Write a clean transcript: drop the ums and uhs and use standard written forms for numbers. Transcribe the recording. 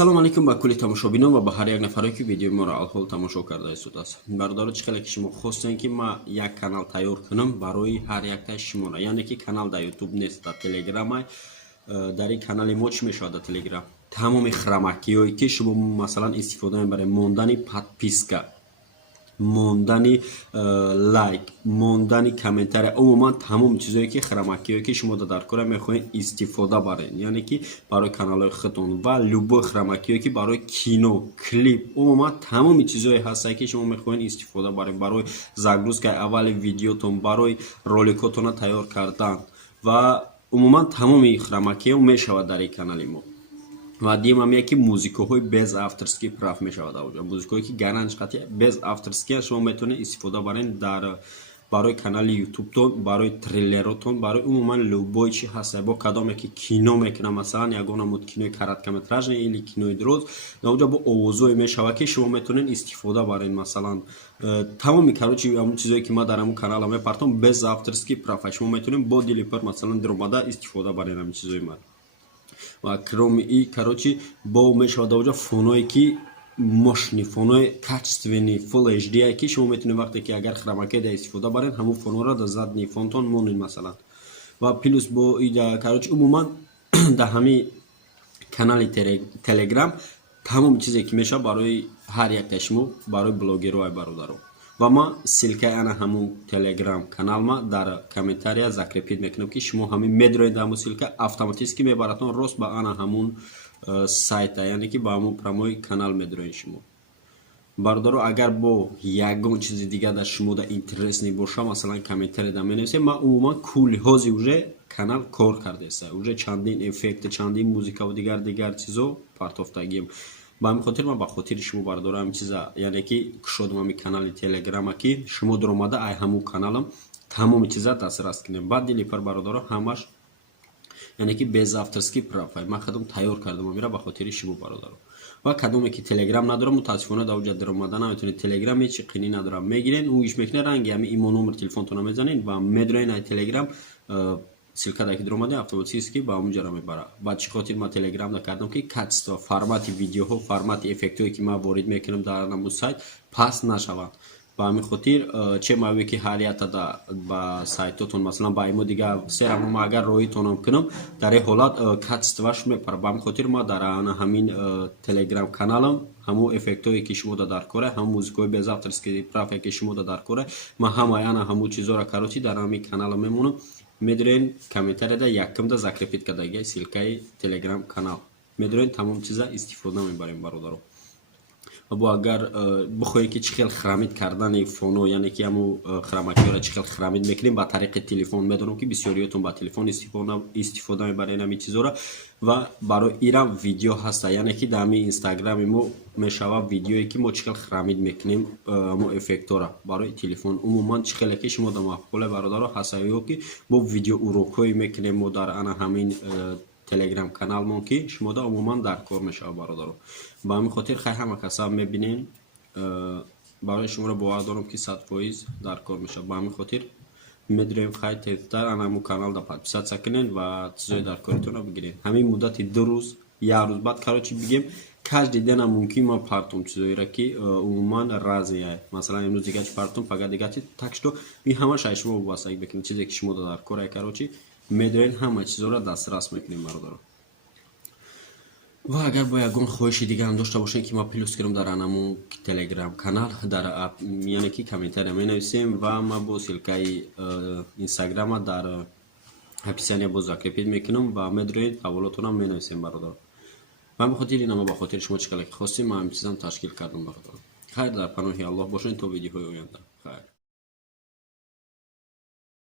салом алейкум ба кулли тамошобинон ва ба ҳар як нафаре ки видеои моро алҳол тамошо карда истодааст. Бародаро чӣ хеле ки шумо хостем ки ма як канал тайёр кунам барои ҳар яктаи шуморо, яъне ки канал дар YouTube нест, дар Telegram дар ин канали мо чӣ мешавад дар Telegram? Тамоми храмакиҳое ки шумо масалан истифода мебаред, мондани подписка, мондани лайк, мондани комментария, умуман тамоми чизое ки храмакиҳое ки шумо дар кора мехоҳед истифода баред, яъне ки барои каналҳои худтон ва любой храмакиҳое ки барои кино, клип, умуман тамоми чизое ҳастае ки шумо мехоҳед истифода баред барои загрузкаи аввали видеотон, барои роликотона тайёр кардан ва умуман тамоми храмакиҳо мешавад дар ин канали мо. Ва диюмам ки музикаҳои без авторский прав мешавад авҷо. Музикаҳое ки гаранҷ қатъи без авторский шумо метавонед истифода баред дар барои канали ютубтон, барои триллеротон, барои умуман любой чи ҳаста. Бо кадоме ки кино мекунам, масалан ягона кинои короткометражне или кинои дуроз, навҷо бо овозое мешавад ки шумо метавонед истифода баред, масалан тамоми короче ҳамон чизое ки ма дар ҳамон канала мепартом без авторский прав. Шумо метавонед бо дили пар масалан дромада истифода баред ҳамин чизои ман. Ва кроме и короче бо мешавад авҷо фоное ки мощни фоное качествени full HD ки шумо метавонед вақте ки агар храмакия да истифода баред ҳамон фоноро да задни фонтон монед масалан. Ва плюс бо ида короче умуман да ҳами канали Telegram тамом чизе ки мешавад барои ҳар яктаи шумо, барои блогеру ай бародаро. Ва ма силкаи ана ҳамон Telegram канал ма дар комментария закрепид мекунам ки шумо ҳамин медроед ҳамон силка автоматически мебаратон рост ба ана ҳамон сайта, яъне ки ба ҳамон промои канал медроед шумо. Бародаро агар бо ягон чизи дига дар шумо да интересни боша, масалан комментария да менависед, ма умуман куллиҳози уже канал кор кардеста, уже чандин эффект, чандин музика ва дигар чизо партофтагием. Ба ҳамин хотир ман ба хотири шумо бародаро ҳамин чиза, яъне ки кушодам ҳамин канали Telegram ки шумо дуромада ай ҳамон каналам тамоми чиза дастрас кунем. Баъд дили пар бародаро ҳамаш яъне ки без авторский прав ман худам тайёр кардам амира ба хотири шумо бародаро. Ва кадоме ки Telegram надорам мутаассифона дар оҷа дуромада наметавонед Telegram ҳеҷ қини надорам, мегирен у иш мекунед ранги ҳамин имо номер телефонтона мезанед ва медроен ай Telegram силка даки дуромаде автоматически ба ҳамон ҷара мебара. Ба чӣ хотир ман Telegram да кардам ки качество формати видеоҳо, формати эффектҳое ки ман ворид мекунам дар ҳамон сайт паст нашаванд. Ба ҳамин хотир че маве ки ҳар якта ба сайтотон масалан ба имо дига серам ма агар роитонам кунам дар ин ҳолат качествоаш мепара. Ба ҳамин хотир ма дар ҳамин Telegram каналам ҳамон эффектҳое ки шумо дар кора, ҳамон музикаҳои без авторский прав ки шумо дар кора, ман ҳамаи ана ҳамон чизоро короче дар ҳамин каналам мемонам. Медроен комментарияда яккамда закрепид кардаги силкаи Telegram канал. Медроен тамом чиза истифода мебарем бародаро. Бо агар бихоҳед ки чӣ хел храмид кардани фоно, яъне ки ҳамон храмакиҳоро чӣ хел храмид мекунем ба тариқи телефон, медонам ки бисёриётон ба телефон истифода мебаред ҳамин чизоро ва барои ирам видео ҳаста, яъне ки дар ҳамин инстаграми мо мешавад видеое ки мо чӣ хел храмид мекунем ҳамон эффектҳоро барои телефон. Умуман чӣ хеле ки шумо дар маҳқуле бародаро ҳастаё ки мо видео урокҳое мекунем мо дар ана ҳамин Telegram канал мон ки шумо да умуман дар кор мешавад бародаро. Ба ҳамин хотир хай ҳама каса мебинем барои шуморо бовар дорам ки 100% дар кор мешавад. Ба ҳамин хотир медроем хай тезтар ана ҳамон канал да подписатсия кунед ва чизои дар коритонро бигиред. Ҳамин муддати 2 рӯз, 1 рӯз баъд короче бигем каждый ден мумкин ман партом чизоеро ки умуман разные, масалан имрӯз дига чи партом, пага дига чи, так что ин ҳамаш ай шумо вобастагӣ мекунед, чизе ки шумо дар кора короче медоен ҳама чизоро дастрас мекунем бародаро. Ва агар бо ягон хоҳиши дига ҳам дошта бошем ки ма плюс кунам дар анамон Telegram канал дар яъне ки комментария менависем ва ма бо силкаи инстаграма дар описание бо закрепид мекунам ва медроед ҳаволотонам менависем бародаро. ва бихотири ин ама ба хотири шумо чӣ кале ки хостем ман ҳамин чизам ташкил кардам бародаро. хайр дар паноҳи Аллоҳ бошед то видеоҳои оянда.